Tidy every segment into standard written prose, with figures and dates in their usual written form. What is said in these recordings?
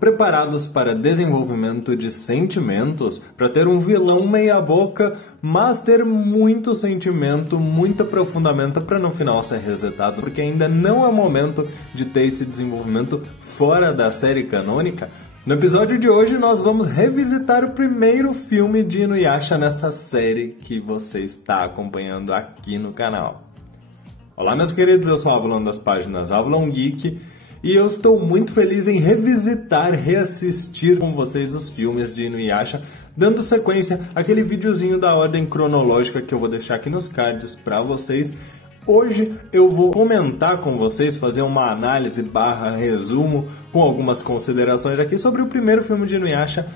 Preparados para desenvolvimento de sentimentos, para ter um vilão meia-boca, mas ter muito sentimento, muito aprofundamento para no final ser resetado, porque ainda não é o momento de ter esse desenvolvimento fora da série canônica. No episódio de hoje nós vamos revisitar o primeiro filme de Inuyasha nessa série que você está acompanhando aqui no canal. Olá meus queridos, eu sou o Avalon das páginas Avalon Geek e eu estou muito feliz em revisitar, reassistir com vocês os filmes de Inuyasha, dando sequência àquele videozinho da ordem cronológica que eu vou deixar aqui nos cards para vocês. Hoje eu vou comentar com vocês, fazer uma análise / resumo com algumas considerações aqui sobre o primeiro filme de Inuyasha,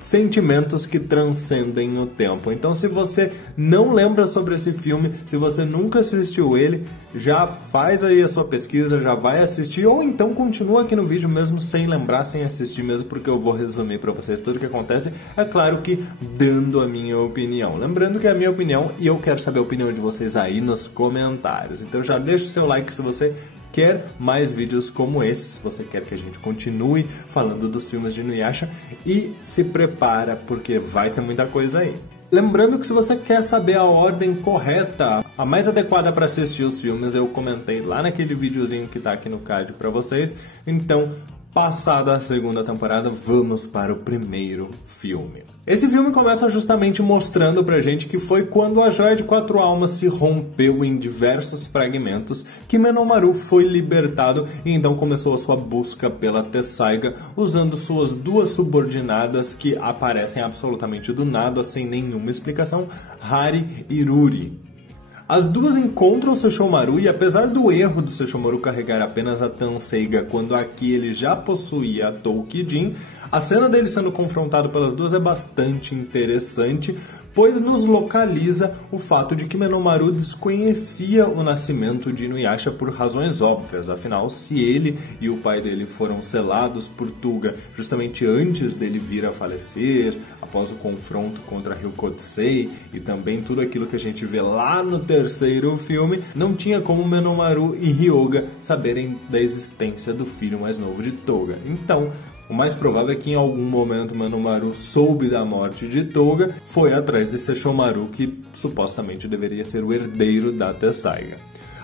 Sentimentos que Transcendem o Tempo. Então se você não lembra sobre esse filme, se você nunca assistiu ele, já faz aí a sua pesquisa, já vai assistir, ou então continua aqui no vídeo mesmo sem lembrar, sem assistir mesmo, porque eu vou resumir pra vocês tudo o que acontece, é claro que dando a minha opinião. Lembrando que é a minha opinião e eu quero saber a opinião de vocês aí nos comentários. Então já deixa o seu like se você quer mais vídeos como esse, se você quer que a gente continue falando dos filmes de Inuyasha, e se prepara porque vai ter muita coisa aí. Lembrando que se você quer saber a ordem correta, a mais adequada para assistir os filmes, eu comentei lá naquele videozinho que tá aqui no card para vocês. Então, passada a segunda temporada, vamos para o primeiro filme. Esse filme começa justamente mostrando pra gente que foi quando a Joia de Quatro Almas se rompeu em diversos fragmentos que Menomaru foi libertado e então começou a sua busca pela Tessaiga, usando suas duas subordinadas que aparecem absolutamente do nada, sem nenhuma explicação, Hari e Ruri. As duas encontram o Sesshomaru e apesar do erro do Sesshomaru carregar apenas a Tenseiga quando aqui ele já possuía a Toukijin, a cena dele sendo confrontado pelas duas é bastante interessante, pois nos localiza o fato de que Menomaru desconhecia o nascimento de Inuyasha por razões óbvias. Afinal, se ele e o pai dele foram selados por Tuga justamente antes dele vir a falecer, após o confronto contra Ryukotsei e também tudo aquilo que a gente vê lá no terceiro filme, não tinha como Menomaru e Ryoga saberem da existência do filho mais novo de Toga. Então, o mais provável é que em algum momento Menomaru soube da morte de Toga, foi atrás de Sesshomaru, que supostamente deveria ser o herdeiro da Tessaiga.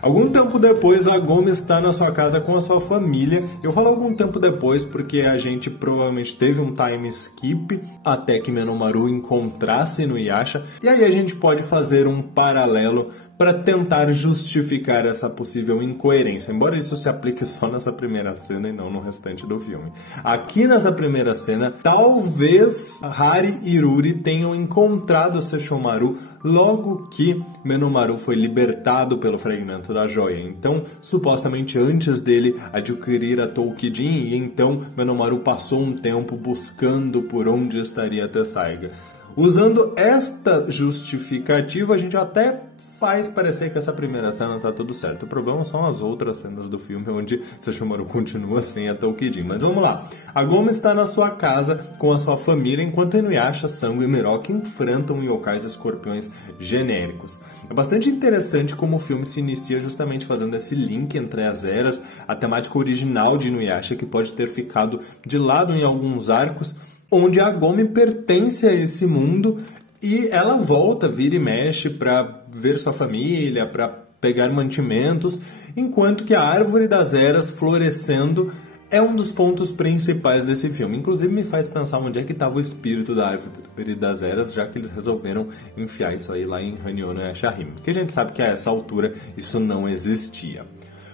Algum tempo depois, a Agome está na sua casa com a sua família. Eu falo algum tempo depois porque a gente provavelmente teve um time skip até que Menomaru encontrasse Inuyasha. E aí a gente pode fazer um paralelo para tentar justificar essa possível incoerência, embora isso se aplique só nessa primeira cena e não no restante do filme. Aqui nessa primeira cena, talvez Hari e Ruri tenham encontrado Sesshomaru logo que Menomaru foi libertado pelo fragmento da joia. Então, supostamente antes dele adquirir a Toukijin, e então Menomaru passou um tempo buscando por onde estaria a Tessaiga. Usando esta justificativa, a gente até faz parecer que essa primeira cena tá tudo certo. O problema são as outras cenas do filme onde Sesshomaru continua sem a Toukijin. Mas vamos lá. A Agome está na sua casa com a sua família enquanto Inuyasha, Sango e Miroki enfrentam yokais escorpiões genéricos. É bastante interessante como o filme se inicia justamente fazendo esse link entre as eras, a temática original de Inuyasha que pode ter ficado de lado em alguns arcos, onde a Agome pertence a esse mundo e ela volta, vira e mexe para ver sua família, para pegar mantimentos, enquanto que a Árvore das Eras florescendo é um dos pontos principais desse filme. Inclusive me faz pensar onde é que estava o espírito da Árvore das Eras, já que eles resolveram enfiar isso aí lá em Hanyo no Yashahime, porque a gente sabe que a essa altura isso não existia.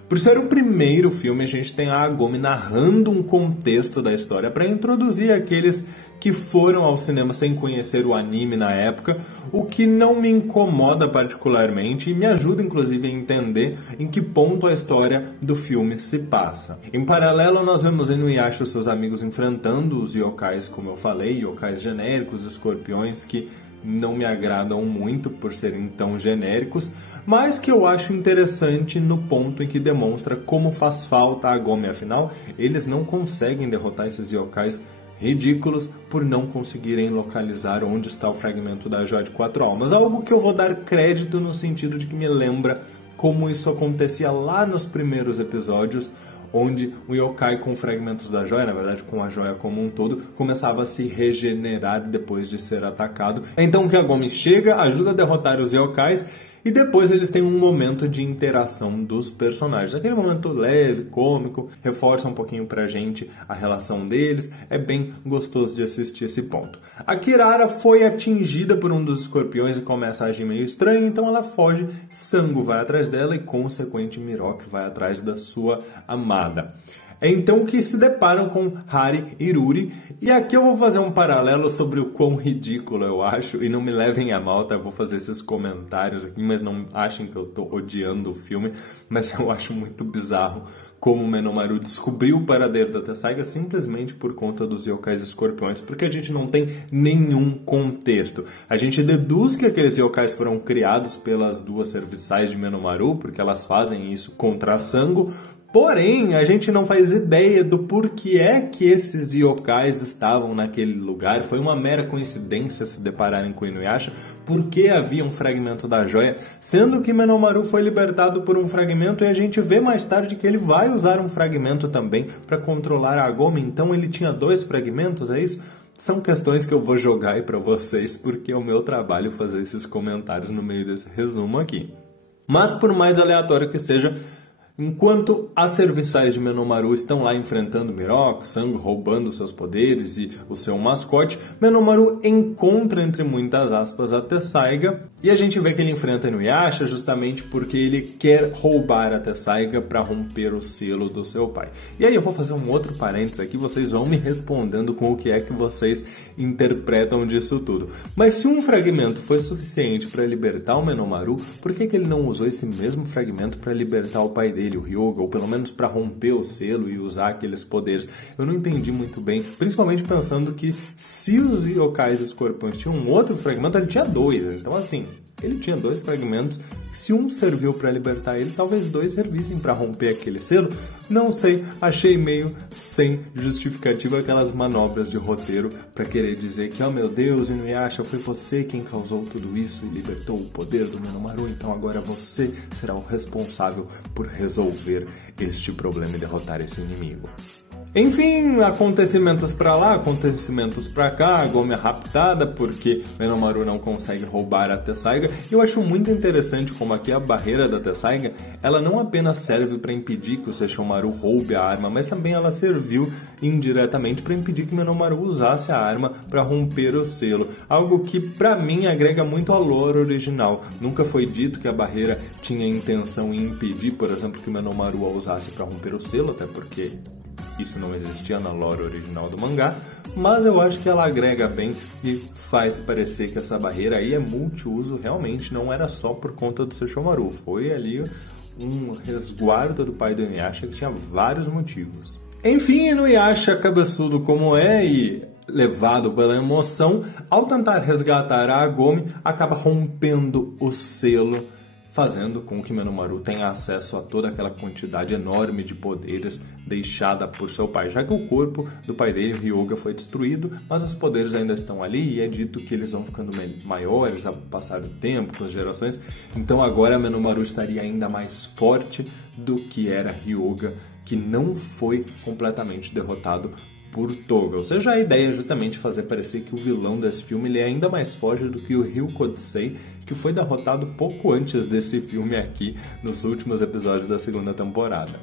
Por ser o primeiro filme, a gente tem a Agome narrando um contexto da história para introduzir aqueles que foram ao cinema sem conhecer o anime na época, o que não me incomoda particularmente e me ajuda inclusive a entender em que ponto a história do filme se passa. Em paralelo, nós vemos Inuyasha e seus amigos enfrentando os yokais, como eu falei, yokais genéricos, escorpiões que não me agradam muito por serem tão genéricos, mas que eu acho interessante no ponto em que demonstra como faz falta a Agome. Afinal, eles não conseguem derrotar esses yokais ridículos por não conseguirem localizar onde está o fragmento da Joia de Quatro Almas. Algo que eu vou dar crédito no sentido de que me lembra como isso acontecia lá nos primeiros episódios, onde o yokai com fragmentos da joia, na verdade com a joia como um todo, começava a se regenerar depois de ser atacado. Então que a Agome chega, ajuda a derrotar os yokais, e depois eles têm um momento de interação dos personagens. Aquele momento leve, cômico, reforça um pouquinho pra gente a relação deles. É bem gostoso de assistir esse ponto. A Kirara foi atingida por um dos escorpiões e começa a agir meio estranho, então ela foge. Sango vai atrás dela e, consequente, Miroki vai atrás da sua amada. É então que se deparam com Hari e Ruri. E aqui eu vou fazer um paralelo sobre o quão ridículo eu acho. E não me levem a mal, tá? Eu vou fazer esses comentários aqui, mas não achem que eu tô odiando o filme. Mas eu acho muito bizarro como o Menomaru descobriu o paradeiro da Tessaiga simplesmente por conta dos yokais escorpiões, porque a gente não tem nenhum contexto. A gente deduz que aqueles yokais foram criados pelas duas serviçais de Menomaru, porque elas fazem isso contra Sango. Porém, a gente não faz ideia do porquê é que esses yokais estavam naquele lugar. Foi uma mera coincidência se depararem com Inuyasha, porque havia um fragmento da joia, sendo que Menomaru foi libertado por um fragmento e a gente vê mais tarde que ele vai usar um fragmento também para controlar a Agome. Então ele tinha 2 fragmentos, é isso? São questões que eu vou jogar aí para vocês, porque é o meu trabalho fazer esses comentários no meio desse resumo aqui. Mas por mais aleatório que seja, enquanto as serviçais de Menomaru estão lá enfrentando Miroki, Sango roubando seus poderes e o seu mascote, Menomaru encontra, entre muitas aspas, a Tessaiga, e a gente vê que ele enfrenta Inuyasha justamente porque ele quer roubar a Tessaiga para romper o selo do seu pai. E aí eu vou fazer um outro parênteses aqui, vocês vão me respondendo com o que é que vocês interpretam disso tudo. Mas se um fragmento foi suficiente para libertar o Menomaru, por que ele não usou esse mesmo fragmento para libertar o pai dele, o Hyuga, ou pelo menos para romper o selo e usar aqueles poderes? Eu não entendi muito bem, principalmente pensando que se os yokais escorpiões tinham um outro fragmento, ele tinha 2, então assim, ele tinha 2 fragmentos, se um serviu para libertar ele, talvez 2 servissem para romper aquele selo. Não sei, achei meio sem justificativa aquelas manobras de roteiro para querer dizer que, oh meu Deus, Inuyasha, foi você quem causou tudo isso e libertou o poder do Menomaru, então agora você será o responsável por resolver este problema e derrotar esse inimigo. Enfim, acontecimentos pra lá, acontecimentos pra cá, a Agome é raptada porque Menomaru não consegue roubar a Tessaiga. E eu acho muito interessante como aqui a barreira da Tessaiga, ela não apenas serve para impedir que o Sesshomaru roube a arma, mas também ela serviu indiretamente para impedir que Menomaru usasse a arma para romper o selo. Algo que pra mim agrega muito ao lore original. Nunca foi dito que a barreira tinha intenção em impedir, por exemplo, que Menomaru a usasse para romper o selo, até porque isso não existia na lore original do mangá, mas eu acho que ela agrega bem e faz parecer que essa barreira aí é multiuso, realmente não era só por conta do Sesshomaru, foi ali um resguardo do pai do Inuyasha que tinha vários motivos. Enfim, Inuyasha, cabeçudo como é e levado pela emoção, ao tentar resgatar a Agome, acaba rompendo o selo, fazendo com que Menomaru tenha acesso a toda aquela quantidade enorme de poderes deixada por seu pai, já que o corpo do pai dele, Hyuga, foi destruído, mas os poderes ainda estão ali e é dito que eles vão ficando maiores ao passar do tempo, com as gerações. Então agora Menomaru estaria ainda mais forte do que era Hyuga, que não foi completamente derrotado por Toga. Ou seja, a ideia é justamente fazer parecer que o vilão desse filme ele é ainda mais forte do que o Ryukotsei, que foi derrotado pouco antes desse filme aqui, nos últimos episódios da 2ª temporada.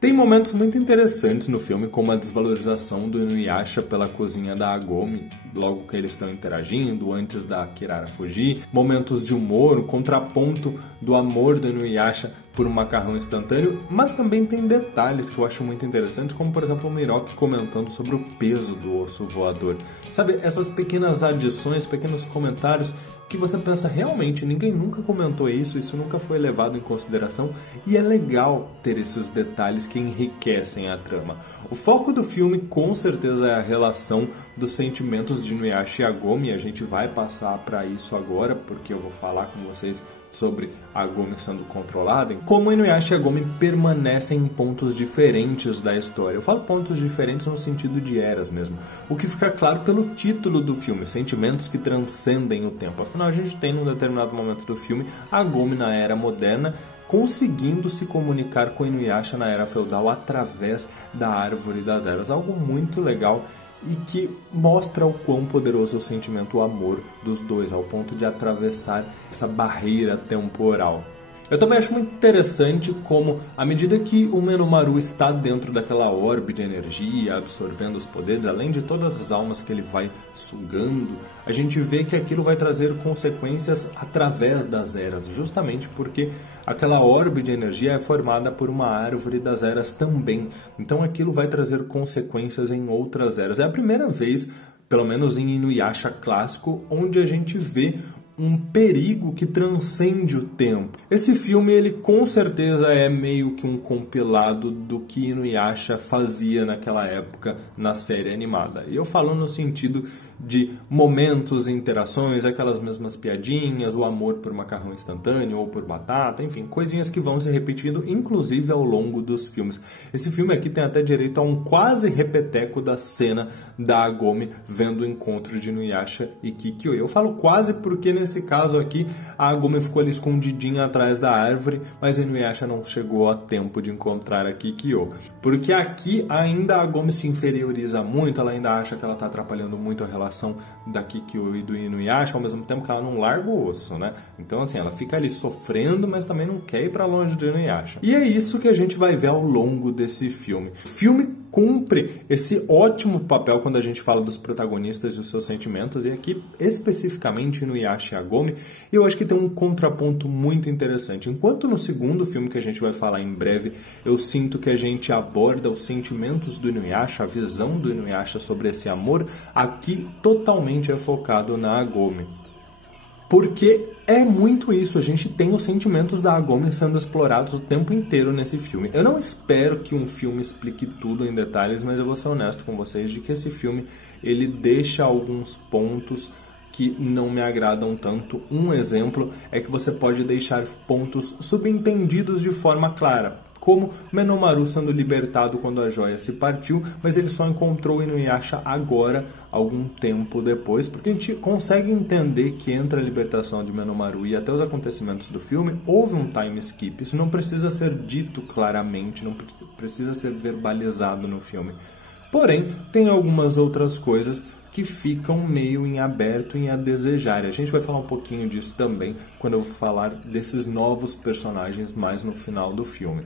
Tem momentos muito interessantes no filme, como a desvalorização do Inuyasha pela cozinha da Agome, logo que eles estão interagindo, antes da Kirara fugir. Momentos de humor, o contraponto do amor do Inuyasha por um macarrão instantâneo, mas também tem detalhes que eu acho muito interessantes, como por exemplo o Miroki comentando sobre o peso do osso voador. Sabe, essas pequenas adições, pequenos comentários que você pensa, realmente, ninguém nunca comentou isso nunca foi levado em consideração, e é legal ter esses detalhes que enriquecem a trama. O foco do filme, com certeza, é a relação dos sentimentos de Inuyasha e Agome, e a gente vai passar para isso agora, porque eu vou falar com vocês sobre a Agome sendo controlada, como Inuyasha e Agome permanecem em pontos diferentes da história. Eu falo pontos diferentes no sentido de eras mesmo, o que fica claro pelo título do filme, Sentimentos que Transcendem o Tempo. Afinal, a gente tem num determinado momento do filme a Agome na era moderna conseguindo se comunicar com Inuyasha na Era Feudal através da Árvore das Eras. Algo muito legal e que mostra o quão poderoso é o sentimento, o amor dos dois, ao ponto de atravessar essa barreira temporal. Eu também acho muito interessante como, à medida que o Menomaru está dentro daquela orbe de energia, absorvendo os poderes, além de todas as almas que ele vai sugando, a gente vê que aquilo vai trazer consequências através das eras, justamente porque aquela orbe de energia é formada por uma árvore das eras também. Então aquilo vai trazer consequências em outras eras. É a primeira vez, pelo menos em Inuyasha clássico, onde a gente vê um perigo que transcende o tempo. Esse filme, ele com certeza é meio que um compilado do que Inuyasha fazia naquela época na série animada. E eu falo no sentido de momentos, interações, aquelas mesmas piadinhas, o amor por macarrão instantâneo ou por batata, enfim, coisinhas que vão se repetindo, inclusive ao longo dos filmes. Esse filme aqui tem até direito a um quase repeteco da cena da Agome vendo o encontro de Inuyasha e Kikyo. Eu falo quase porque nesse caso aqui a Agome ficou ali escondidinha atrás da árvore, mas Inuyasha não chegou a tempo de encontrar a Kikyo. Porque aqui ainda a Agome se inferioriza muito, ela ainda acha que ela está atrapalhando muito a relação da Kikyo e do Inuyasha, ao mesmo tempo que ela não larga o osso, né? Então, assim, ela fica ali sofrendo, mas também não quer ir pra longe do Inuyasha. E é isso que a gente vai ver ao longo desse filme. O filme cumpre esse ótimo papel quando a gente fala dos protagonistas e os seus sentimentos, e aqui, especificamente, Inuyasha e Agome, eu acho que tem um contraponto muito interessante. Enquanto no segundo filme, que a gente vai falar em breve, eu sinto que a gente aborda os sentimentos do Inuyasha, a visão do Inuyasha sobre esse amor, aqui totalmente é focado na Agome. Porque é muito isso, a gente tem os sentimentos da Agome sendo explorados o tempo inteiro nesse filme. Eu não espero que um filme explique tudo em detalhes, mas eu vou ser honesto com vocês de que esse filme, ele deixa alguns pontos que não me agradam tanto. Um exemplo é que você pode deixar pontos subentendidos de forma clara, como Menomaru sendo libertado quando a joia se partiu, mas ele só encontrou Inuyasha agora, algum tempo depois, porque a gente consegue entender que entre a libertação de Menomaru e até os acontecimentos do filme, houve um time skip. Isso não precisa ser dito claramente, não precisa ser verbalizado no filme. Porém, tem algumas outras coisas que ficam meio em aberto e a desejar. A gente vai falar um pouquinho disso também quando eu falar desses novos personagens mais no final do filme.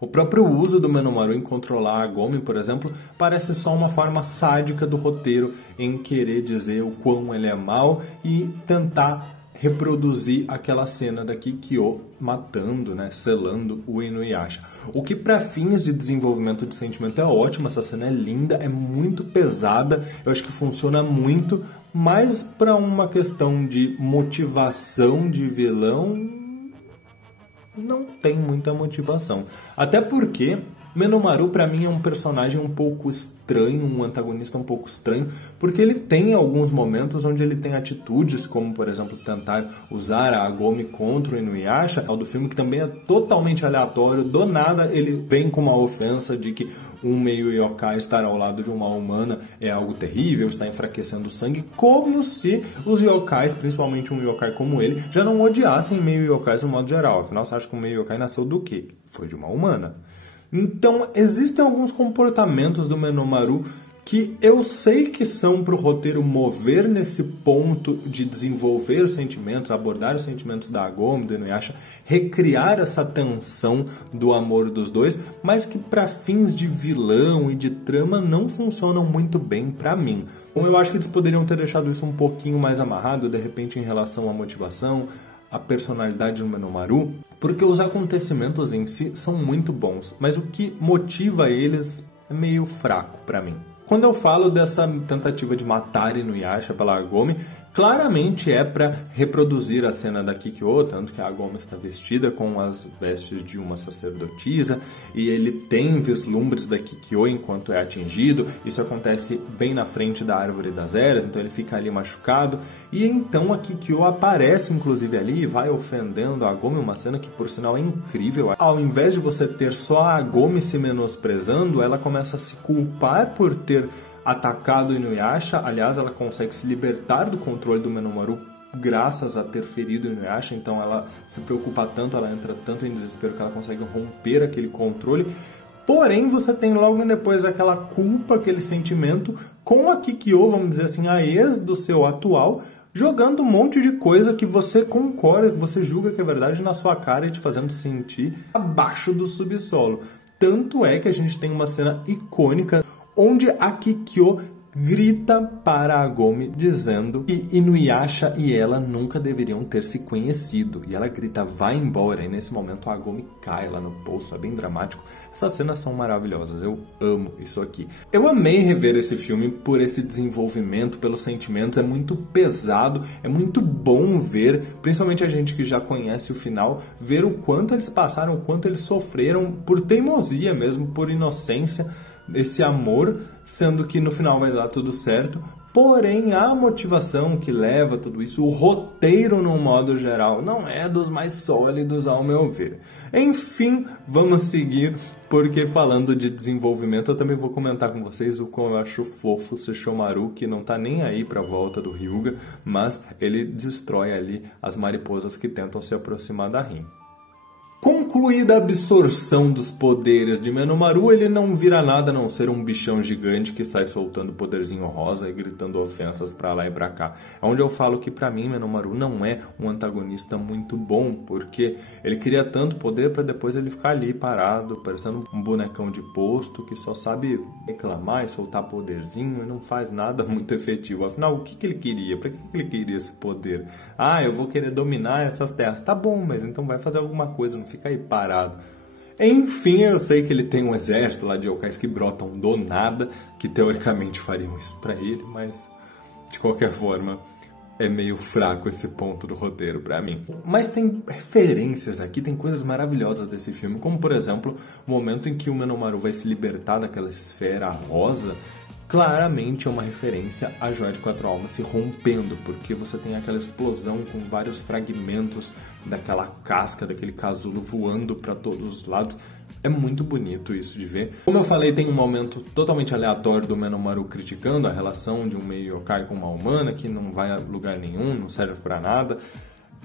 O próprio uso do Menomaru em controlar a Agome, por exemplo, parece só uma forma sádica do roteiro em querer dizer o quão ele é mau e tentar reproduzir aquela cena da Kikyo matando, né, selando o Inuyasha. O que para fins de desenvolvimento de sentimento é ótimo, essa cena é linda, é muito pesada, eu acho que funciona muito, mas para uma questão de motivação de vilão, não tem muita motivação. Até porque Menomaru, pra mim, é um personagem um pouco estranho, um antagonista um pouco estranho, porque ele tem alguns momentos onde ele tem atitudes, como, por exemplo, tentar usar a Agome contra o Inuyasha, ao do filme, que também é totalmente aleatório. Do nada, ele vem com uma ofensa de que um meio yokai estar ao lado de uma humana é algo terrível, está enfraquecendo o sangue, como se os yokais, principalmente um yokai como ele, já não odiassem meio yokais no modo geral. Afinal, você acha que o meio yokai nasceu do quê? Foi de uma humana. Então, existem alguns comportamentos do Menomaru que eu sei que são para o roteiro mover nesse ponto de desenvolver os sentimentos, abordar os sentimentos da Agome, do Inuyasha, recriar essa tensão do amor dos dois, mas que para fins de vilão e de trama não funcionam muito bem para mim. Bom, eu acho que eles poderiam ter deixado isso um pouquinho mais amarrado, de repente, em relação à motivação, a personalidade do Menomaru, porque os acontecimentos em si são muito bons, mas o que motiva eles é meio fraco para mim. Quando eu falo dessa tentativa de matar Inuyasha pela Agome, claramente é para reproduzir a cena da Kikyo, tanto que a Agome está vestida com as vestes de uma sacerdotisa e ele tem vislumbres da Kikyo enquanto é atingido. Isso acontece bem na frente da Árvore das Eras, então ele fica ali machucado. E então a Kikyo aparece inclusive ali e vai ofendendo a Agome, uma cena que por sinal é incrível. Ao invés de você ter só a Agome se menosprezando, ela começa a se culpar por ter atacado Inuyasha. Aliás, ela consegue se libertar do controle do Menomaru graças a ter ferido o Inuyasha, então ela se preocupa tanto, ela entra tanto em desespero que ela consegue romper aquele controle. Porém, você tem logo depois aquela culpa, aquele sentimento com a Kikyo, vamos dizer assim, a ex do seu atual, jogando um monte de coisa que você concorda, que você julga que é verdade na sua cara e te fazendo sentir abaixo do subsolo. Tanto é que a gente tem uma cena icônica onde a Kikyo grita para a Agome dizendo que Inuyasha e ela nunca deveriam ter se conhecido. E ela grita, vai embora. E nesse momento a Agome cai lá no poço, é bem dramático. Essas cenas são maravilhosas, eu amo isso aqui. Eu amei rever esse filme por esse desenvolvimento, pelos sentimentos. É muito pesado, é muito bom ver, principalmente a gente que já conhece o final, ver o quanto eles passaram, o quanto eles sofreram por teimosia mesmo, por inocência, esse amor, sendo que no final vai dar tudo certo. Porém, a motivação que leva a tudo isso, o roteiro no modo geral, não é dos mais sólidos ao meu ver. Enfim, vamos seguir, porque falando de desenvolvimento, eu também vou comentar com vocês o quão eu acho fofo o Sesshomaru, que não tá nem aí pra volta do Hyuga, mas ele destrói ali as mariposas que tentam se aproximar da Rin. Concluída a absorção dos poderes de Menomaru, ele não vira nada a não ser um bichão gigante que sai soltando poderzinho rosa e gritando ofensas pra lá e pra cá. É onde eu falo que pra mim Menomaru não é um antagonista muito bom, porque ele cria tanto poder pra depois ele ficar ali parado, parecendo um bonecão de posto que só sabe reclamar e soltar poderzinho e não faz nada muito efetivo. Afinal, o que ele queria? Pra que ele queria esse poder? Ah, eu vou querer dominar essas terras. Tá bom, mas então vai fazer alguma coisa, não fica aí parado. Enfim, eu sei que ele tem um exército lá de yokais que brotam do nada, que teoricamente fariam isso pra ele, mas de qualquer forma é meio fraco esse ponto do roteiro pra mim. Mas tem referências aqui, tem coisas maravilhosas desse filme, como por exemplo, o momento em que o Menomaru vai se libertar daquela esfera rosa. Claramente é uma referência à Joia de Quatro Almas se rompendo, porque você tem aquela explosão com vários fragmentos daquela casca, daquele casulo voando para todos os lados. É muito bonito isso de ver. Como eu falei, tem um momento totalmente aleatório do Menomaru criticando a relação de um meio yokai com uma humana, que não vai a lugar nenhum, não serve para nada.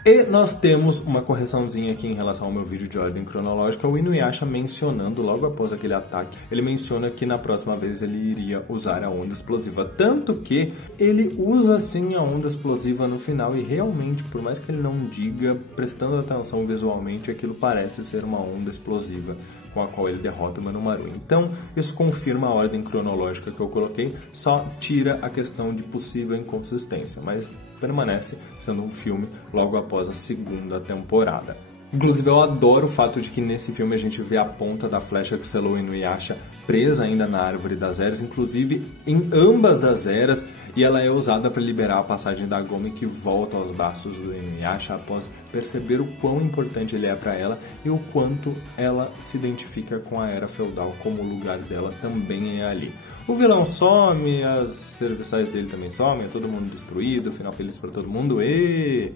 E nós temos uma correçãozinha aqui em relação ao meu vídeo de ordem cronológica, o Inuyasha mencionando logo após aquele ataque, ele menciona que na próxima vez ele iria usar a onda explosiva, tanto que ele usa sim a onda explosiva no final e realmente, por mais que ele não diga, prestando atenção visualmente, aquilo parece ser uma onda explosiva com a qual ele derrota o Menomaru. Então, isso confirma a ordem cronológica que eu coloquei, só tira a questão de possível inconsistência, mas permanece sendo um filme logo após a segunda temporada. Inclusive, eu adoro o fato de que nesse filme a gente vê a ponta da flecha que selou Inuyasha presa ainda na Árvore das Eras, inclusive em ambas as eras, e ela é usada para liberar a passagem da Agome, que volta aos braços do Inuyasha após perceber o quão importante ele é para ela e o quanto ela se identifica com a Era Feudal, como o lugar dela também é ali. O vilão some, as serviçais dele também somem, é todo mundo destruído, final feliz para todo mundo, e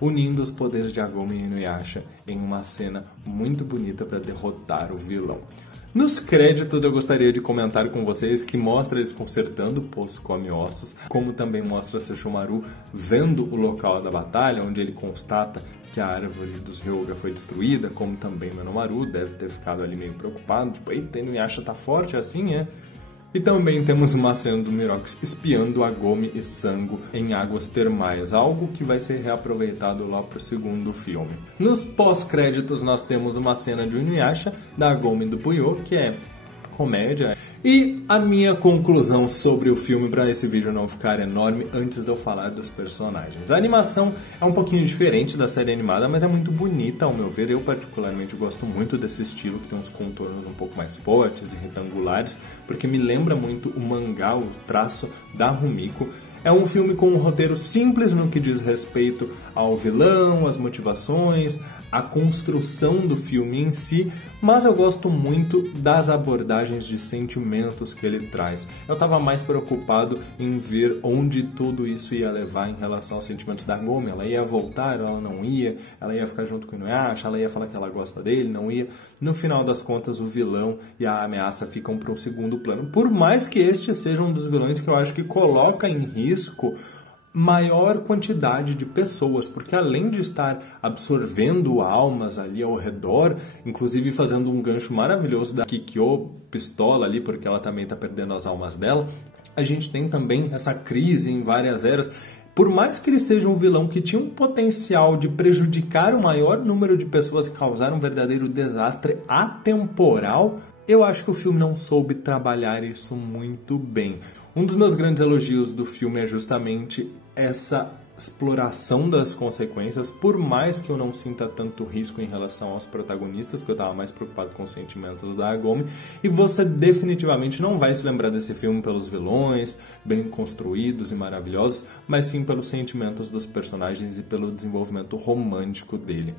unindo os poderes de Agome e Inuyasha em uma cena muito bonita para derrotar o vilão. Nos créditos eu gostaria de comentar com vocês que mostra eles consertando o poço come ossos, como também mostra Sesshomaru vendo o local da batalha, onde ele constata que a árvore dos Hyuga foi destruída, como também Menomaru deve ter ficado ali meio preocupado, tipo, eita, Inuyasha tá forte assim, é? E também temos uma cena do Mirox espiando Agome e Sango em águas termais, algo que vai ser reaproveitado lá para o segundo filme. Nos pós-créditos nós temos uma cena de Inuyasha, da Agome e do Puyo, que é comédia. E a minha conclusão sobre o filme, para esse vídeo não ficar enorme, antes de eu falar dos personagens. A animação é um pouquinho diferente da série animada, mas é muito bonita ao meu ver. Eu particularmente gosto muito desse estilo, que tem uns contornos um pouco mais fortes e retangulares, porque me lembra muito o mangá, o traço da Rumiko. É um filme com um roteiro simples no que diz respeito ao vilão, às motivações, a construção do filme em si, mas eu gosto muito das abordagens de sentimentos que ele traz. Eu estava mais preocupado em ver onde tudo isso ia levar em relação aos sentimentos da Agome. Ela ia voltar, ela não ia, ela ia ficar junto com o Inuyasha, ela ia falar que ela gosta dele, não ia. No final das contas, o vilão e a ameaça ficam para um segundo plano. Por mais que este seja um dos vilões que eu acho que coloca em risco maior quantidade de pessoas, porque além de estar absorvendo almas ali ao redor, inclusive fazendo um gancho maravilhoso da Kikyo pistola ali, porque ela também está perdendo as almas dela, a gente tem também essa crise em várias eras. Por mais que ele seja um vilão que tinha um potencial de prejudicar o maior número de pessoas e causar um verdadeiro desastre atemporal, eu acho que o filme não soube trabalhar isso muito bem. Um dos meus grandes elogios do filme é justamente essa exploração das consequências, por mais que eu não sinta tanto risco em relação aos protagonistas, porque eu estava mais preocupado com os sentimentos da Agome, e você definitivamente não vai se lembrar desse filme pelos vilões, bem construídos e maravilhosos, mas sim pelos sentimentos dos personagens e pelo desenvolvimento romântico dele.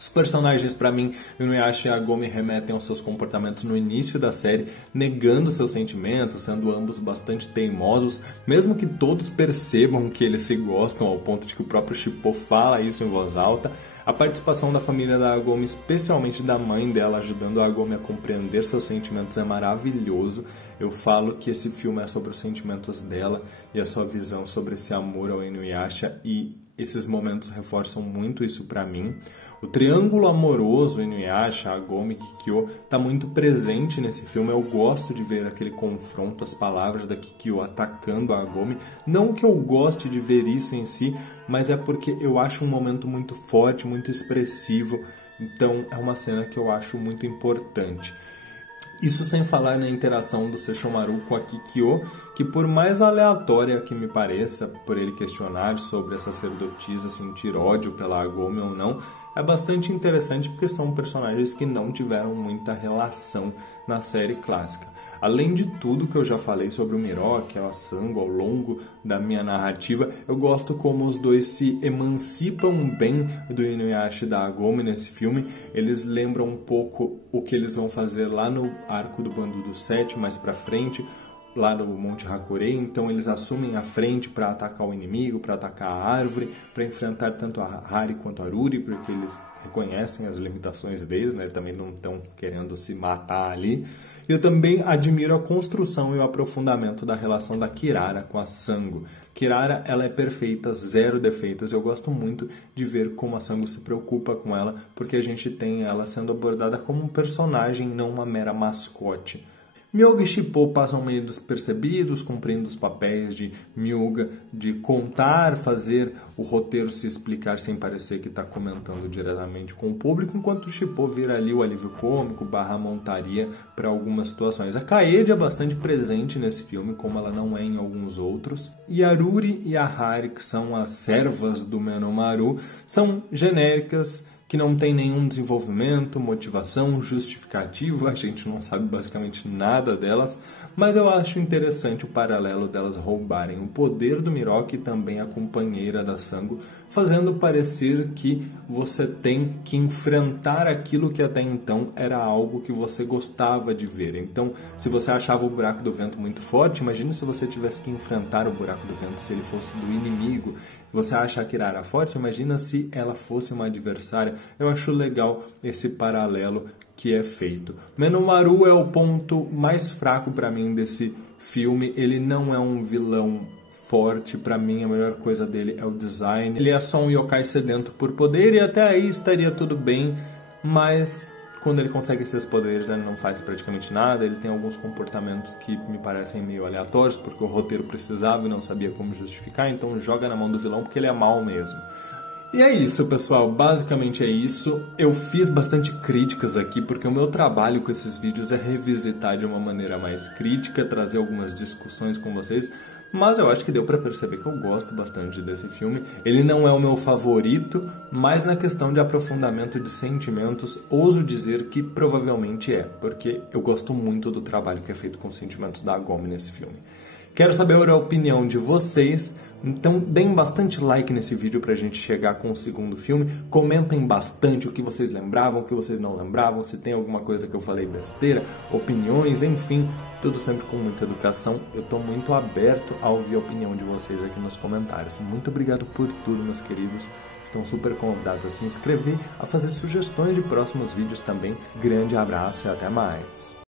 Os personagens, para mim, o Inuyasha e a Agome remetem aos seus comportamentos no início da série, negando seus sentimentos, sendo ambos bastante teimosos, mesmo que todos percebam que eles se gostam, ao ponto de que o próprio Shippo fala isso em voz alta. A participação da família da Agome, especialmente da mãe dela, ajudando a Agome a compreender seus sentimentos, é maravilhoso. Eu falo que esse filme é sobre os sentimentos dela e a sua visão sobre esse amor ao Inuyasha, e esses momentos reforçam muito isso pra mim. O triângulo amoroso Inuyasha, Agome e Kikyo tá muito presente nesse filme. Eu gosto de ver aquele confronto, as palavras da Kikyo atacando a Agome. Não que eu goste de ver isso em si, mas é porque eu acho um momento muito forte, muito expressivo. Então é uma cena que eu acho muito importante. Isso sem falar na interação do Sesshomaru com a Kikyo, que por mais aleatória que me pareça, por ele questionar sobre a sacerdotisa sentir ódio pela Agome ou não, é bastante interessante porque são personagens que não tiveram muita relação na série clássica. Além de tudo que eu já falei sobre o Miroki, a Sango, ao longo da minha narrativa, eu gosto como os dois se emancipam bem do Inuyasha e da Agome nesse filme. Eles lembram um pouco o que eles vão fazer lá no arco do Bando do Sete, mais pra frente, lá no Monte Hakurei. Então eles assumem a frente para atacar o inimigo, para atacar a árvore, para enfrentar tanto a Hari quanto a Aruri, porque eles reconhecem as limitações deles, né? Eles também não estão querendo se matar ali. Eu também admiro a construção e o aprofundamento da relação da Kirara com a Sango. Kirara, ela é perfeita, zero defeitos. Eu gosto muito de ver como a Sango se preocupa com ela, porque a gente tem ela sendo abordada como um personagem, não uma mera mascote. Myuga e Shippo passam meio despercebidos, cumprindo os papéis de Myuga, de contar, fazer o roteiro se explicar sem parecer que está comentando diretamente com o público, enquanto o Shippo vira ali o alívio cômico / montaria para algumas situações. A Kaede é bastante presente nesse filme, como ela não é em alguns outros. E a Aruri e a Hari, que são as servas do Menomaru, são genéricas, que não tem nenhum desenvolvimento, motivação, justificativa, a gente não sabe basicamente nada delas, mas eu acho interessante o paralelo delas roubarem o poder do Miroki e também a companheira da Sango, fazendo parecer que você tem que enfrentar aquilo que até então era algo que você gostava de ver. Então, se você achava o buraco do vento muito forte, imagine se você tivesse que enfrentar o buraco do vento se ele fosse do inimigo. Você acha a Kirara forte? Imagina se ela fosse uma adversária. Eu acho legal esse paralelo que é feito. Menomaru é o ponto mais fraco para mim desse filme. Ele não é um vilão forte, para mim a melhor coisa dele é o design. Ele é só um yokai sedento por poder e até aí estaria tudo bem, mas quando ele consegue esses poderes ele não faz praticamente nada. Ele tem alguns comportamentos que me parecem meio aleatórios, porque o roteiro precisava e não sabia como justificar, então joga na mão do vilão porque ele é mau mesmo. E é isso, pessoal, basicamente é isso. Eu fiz bastante críticas aqui, porque o meu trabalho com esses vídeos é revisitar de uma maneira mais crítica, trazer algumas discussões com vocês, mas eu acho que deu pra perceber que eu gosto bastante desse filme. Ele não é o meu favorito, mas na questão de aprofundamento de sentimentos, ouso dizer que provavelmente é, porque eu gosto muito do trabalho que é feito com os sentimentos da Agome nesse filme. Quero saber a opinião de vocês, então deem bastante like nesse vídeo pra gente chegar com o segundo filme. Comentem bastante o que vocês lembravam, o que vocês não lembravam, se tem alguma coisa que eu falei besteira, opiniões, enfim, tudo sempre com muita educação. Eu tô muito aberto a ouvir a opinião de vocês aqui nos comentários. Muito obrigado por tudo, meus queridos. Estão super convidados a se inscrever, a fazer sugestões de próximos vídeos também. Grande abraço e até mais!